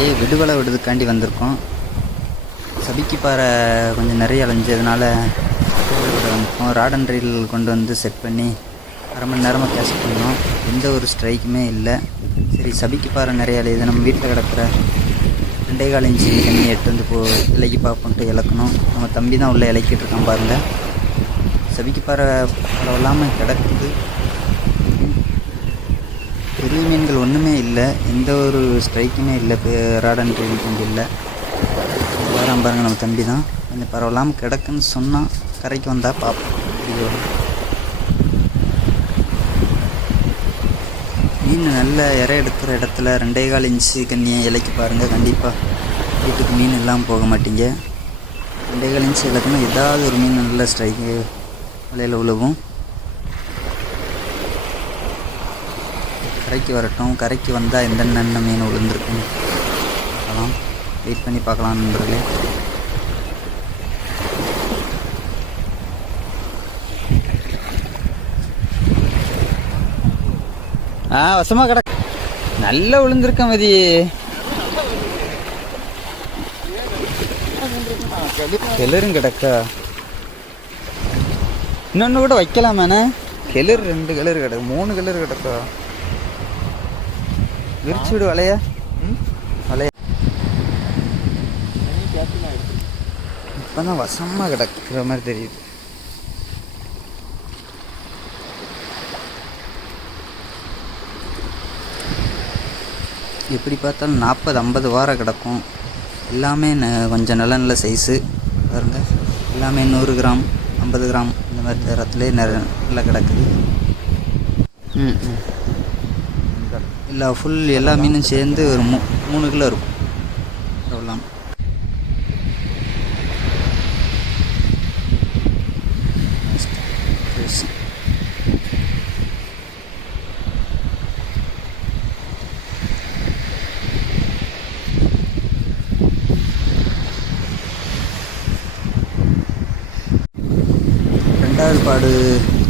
வெளியே விடுவலை விடுறதுக்காண்டி வந்திருக்கோம். சபிக்கி பாறை கொஞ்சம் நிறைய அலைஞ்சதுனால வந்திருக்கோம். ராட் அண்ட் ரீல் கொண்டு வந்து செட் பண்ணி அரை மணி நேரமாக கேஸ்ட் பண்ணோம். எந்த ஒரு ஸ்ட்ரைக்குமே இல்லை. சரி, சபிக்கி பாறை நிறைய அலையுது, நம்ம வீட்டில் கிடக்கிற 2.25 இன்ச்சு தண்ணி எடுத்து வந்து இலக்கி பார்ப்போன்ட்டு இலக்கணும். நம்ம தம்பி தான் உள்ளே இலக்கிட்டு இருக்கான் பாருங்கள். சபிக்கி பாறை பரவலாமல் கிடக்குது. பெரிய மீன்கள் ஒன்றுமே இல்லை, எந்த ஒரு ஸ்ட்ரைக்குமே இல்லை. இப்போ ராட் அண்ட் ரீல் கொஞ்சம் இல்லை. வரான் பாருங்கள், நம்ம தம்பி தான். கொஞ்சம் பரவலாமல் கிடக்குன்னு சொன்னால் கரைக்கு வந்தால் பார்ப்போம். மீன் நல்ல இறை எடுக்கிற இடத்துல 2.25 இன்ச்சு கண்ணியை இலக்கி பாருங்கள். கண்டிப்பாக வீட்டுக்கு மீன் இல்லாமல் போக மாட்டீங்க. 2.25 இன்ச்சு இலக்குன்னா ஏதாவது ஒரு மீன் நல்ல ஸ்ட்ரைக்கு வலையில் உழுவும். கரைக்கு வரட்டும். கரைக்கு வந்தால் எந்தென்ன மீன் விழுந்துருக்குன்னு பார்க்கலாம். வெயிட் பண்ணி பார்க்கலாம் நண்பர்களே. வசமாக கிடக்கு. நல்லா விழுந்திருக்கேன் மதி. கிளறும் கிடக்கா. இன்னொன்று கூட வைக்கலாமாண்ணே? கிளறு 2 கிளறு கிடக்கு, 3 கிளறு கிடக்கா. விரிச்சு விடு வலைய. வலைய இப்போ தான் வசமாக கிடக்குற மாதிரி தெரியுது. எப்படி பார்த்தாலும் 40-50 வாரம் கிடக்கும். எல்லாமே கொஞ்சம் நல்ல நல்ல சைஸு பாருங்கள். எல்லாமே 100 கிராம் 50 கிராம் இந்த மாதிரி தரத்துலேயே நல்லா கிடக்குது. இல்லை ஃபுல் எல்லா மீனும் சேர்ந்து ஒரு 3 கிலோ இருக்கும். அவ்வளோலாம்.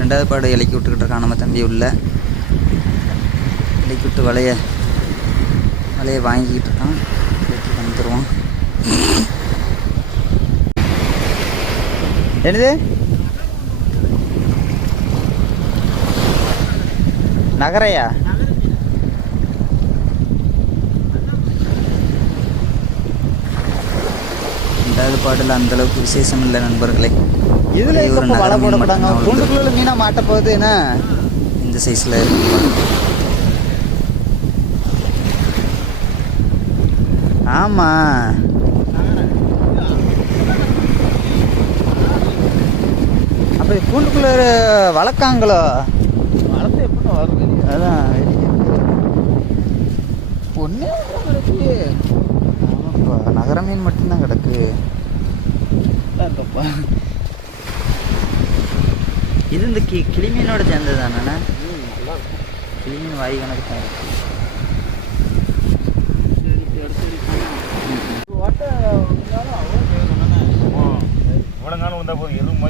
ரெண்டாவது பாடு இலக்கி விட்டுக்கிட்டு இருக்கான் நம்ம தம்பி. உள்ள இலக்கி விட்டு வலையை வாங்கிக்கிட்டு இருக்கான். இலக்கி வந்துடுவான். என்னது நகரையா? ரெண்டாவது பாடல அந்த அளவுக்கு விசேஷம் இல்லை நண்பர்களே. இதுல ஒரு வலை போடப்படாங்க. கூண்டுக்குள்ள மீனா மாட்ட போகுது. என்ன இந்த சைஸ்ல இருக்கு. ஆமா, அப்ப கூண்டுக்குள்ள வளர்க்காங்களோ? வளர்த்து எப்படி வருது? அதான் ஒன்னே கிடக்கு. ஆமாப்பா, நகர மீன் மட்டும்தான் கிடக்கு. இது இந்த கிளிமீனோட சேர்ந்தது தானே? கிளிமீன் வாய் கணக்கு தான் இருக்கு. இவ்வளோ நாள் வந்தால் போதும். எதுவும்